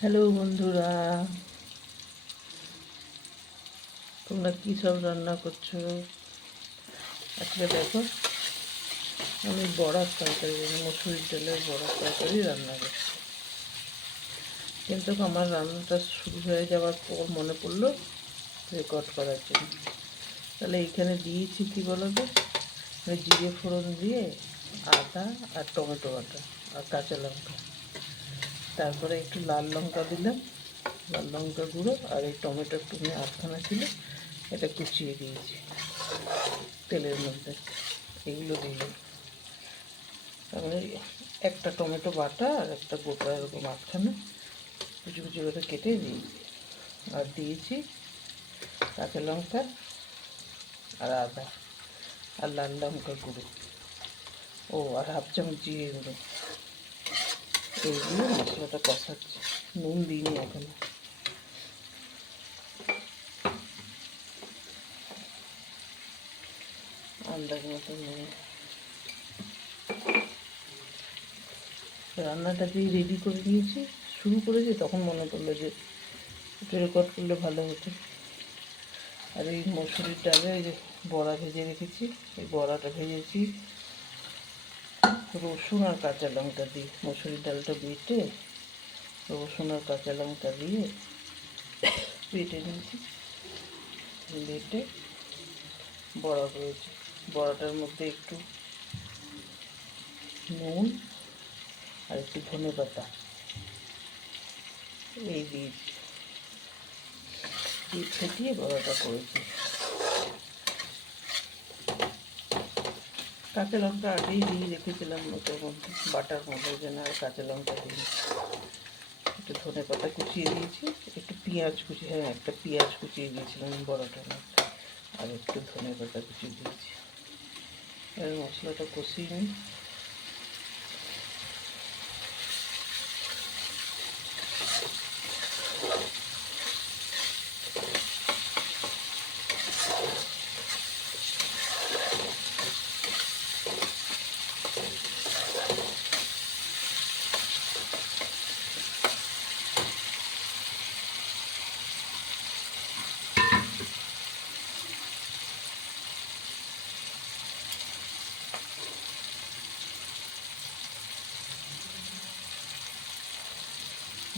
Hello বন্ধুরা, তোমরা কী সব রান্না করছো? আজকে দেখো, আমি বড়ার তরকারি, মসুরির ডালের বড়ার তরকারি রান্না করছি। কিন্তু আমার রান্নাটা শুরু হয়ে যাওয়ার পর মনে পড়লো রেকর্ড করার জন্য। তাহলে এইখানে দিয়েছি কী বলো তো, জিরে ফোড়ন দিয়ে আদা আর টমেটো বাটা আর কাঁচা লঙ্কা, তারপরে একটু লাল লঙ্কা দিলাম, লাল লঙ্কা গুঁড়ো, আর এই টমেটো একটু আধখানা ছিল, এটা কুচিয়ে দিয়েছি তেলের মধ্যে। এগুলো দিলাম, তারপরে একটা টমেটো বাটা আর একটা গোটা এরকম আধখানা কুচি কুচি করে কেটে দিয়েছি, আর দিয়েছি কাঁচা লঙ্কা আর আদা আর লাল লঙ্কা গুঁড়ো, ও আর হাফ চামচ জিরে গুঁড়ো। এইগুলো মশলাটা কষাচ্ছি, নুন দিইনি এখনো। আন্দাজ মতো নুন। রান্নাটাকেই রেডি করে নিয়েছি, শুরু করেছি, তখন মনে পড়লো যে একটু রেকর্ড করলে ভালো হতো। আর এই মসুরির ডালে এই যে বড়া ভেজে রেখেছি, এই বড়াটা ভেজেছি রসুন আর কাঁচা লঙ্কা দিয়ে। মসুরির ডালটা বেটে রসুন আর কাঁচা লঙ্কা দিয়ে বেটে নিয়েছি, বেটে বড়া করেছি। বড়াটার মধ্যে একটু নুন আর একটু ধনে পাতা এই দিয়েছি, দিয়ে ফেটিয়ে বড়াটা করেছি। কাঁচা লঙ্কা আগেই দিয়ে রেখেছিলাম ওটার মধ্যে, বাটার মধ্যে, যেন আর কাঁচা লঙ্কা দিই। একটু ধনে পাতা কুচিয়ে দিয়েছি, একটু পেঁয়াজ কুচিয়ে, হ্যাঁ একটা পেঁয়াজ কুচিয়ে দিয়েছিলাম বড়াটার মধ্যে, আর একটু ধনে পাতা কুচিয়ে দিয়েছি। এবার মশলাটা কষিয়ে নিই।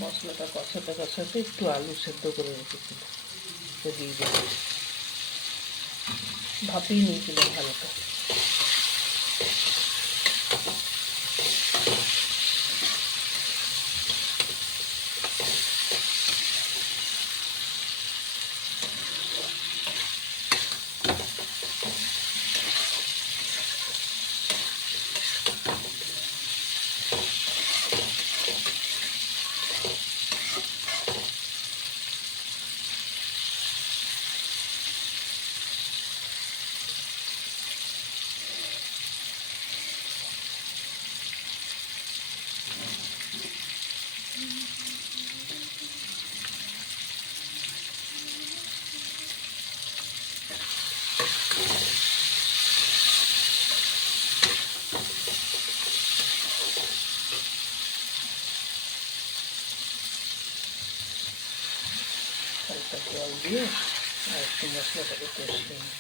মশলাটা কষাতে কষাতে একটু আলু সেদ্ধ করে রেখেছিলাম, তো দিয়ে দেবো। ভাপিয়ে নিয়েছিলাম হালকা। হালকা জল দিয়ে আর একটু মশলাটাকে কষিয়ে নিই।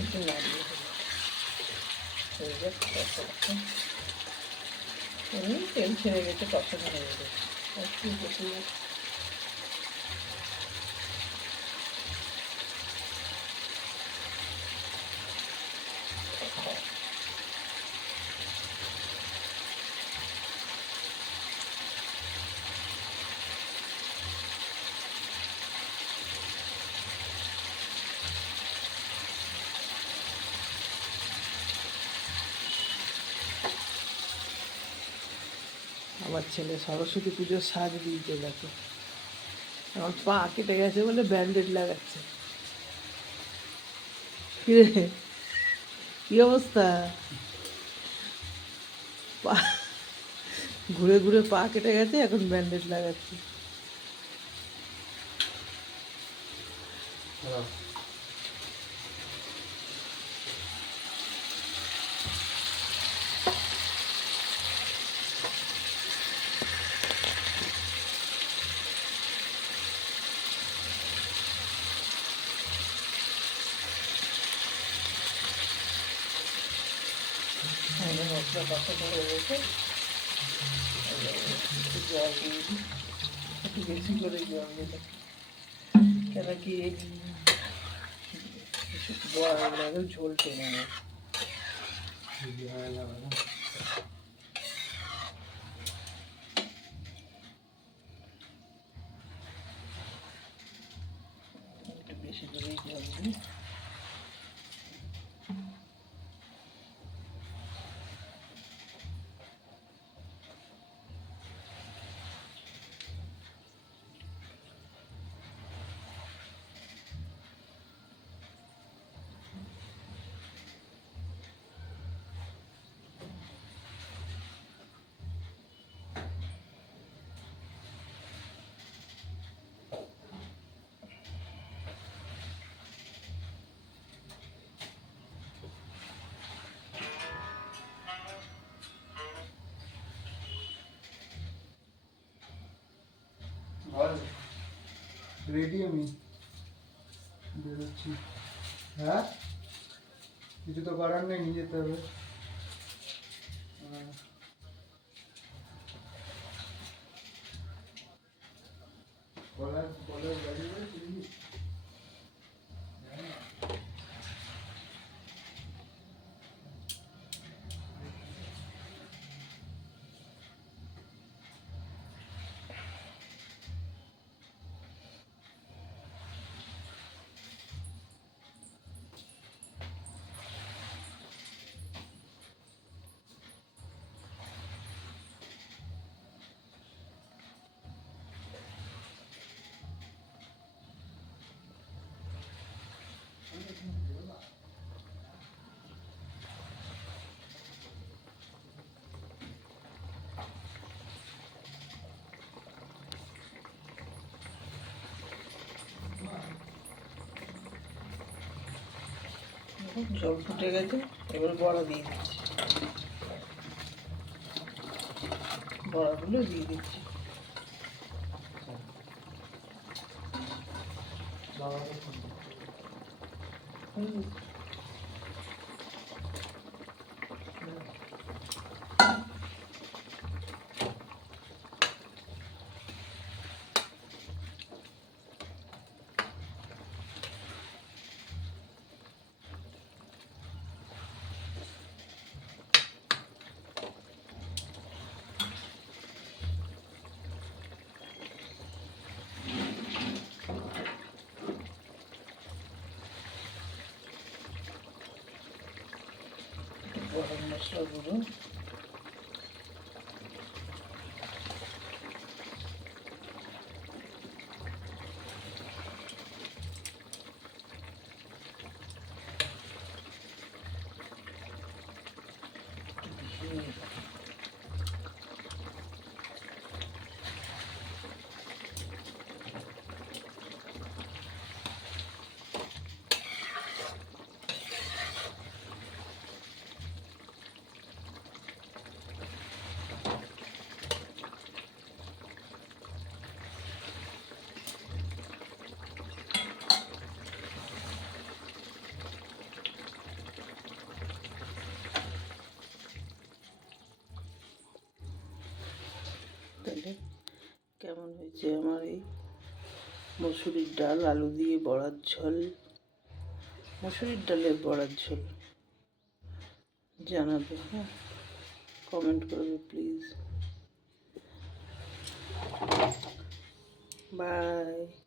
একটু নাড়িয়ে দেবো, হয়ে যাক কষাটা। এমনি তেল ছেড়ে গেছে, কষানো হয়ে গেছে। একটু বসে যাচ্ছে। আমার ছেলে সরস্বতী পুজোর সাজ দিয়েছে দেখো, আমার পা কেটে গেছে বলে ব্যান্ডেড লাগাচ্ছে। কিরে, কি অবস্থা? পা ঘুরে ঘুরে পা কেটে গেছে, এখন ব্যান্ডেজ লাগাচ্ছে। মশলা কষানো হয়ে গেছে, জল দিয়ে দিই, একটু বেশি করে জল দিলাম, কেন কি বড়াগুলো ঝোল টেনে নেয়। একটু বেশি করেই জল দিই। রেডি আমি বেরোচ্ছি। হ্যাঁ, কিছু তো করার নেই, নিয়ে যেতে হবে। বলার বলার গাড়ি জল ফুটে গেছে, এবার বড়া দিয়ে দিচ্ছি, বড়াগুলো দিয়ে দিচ্ছি। গরম মশলা গুঁড়ো, কেমন হয়েছে আমার এই মসুরির ডাল আলু দিয়ে বড়ার ঝোল, মসুরির ডালের বড়ার ঝোল জানাবে, হ্যাঁ, কমেন্ট করবে প্লিজ। বাই।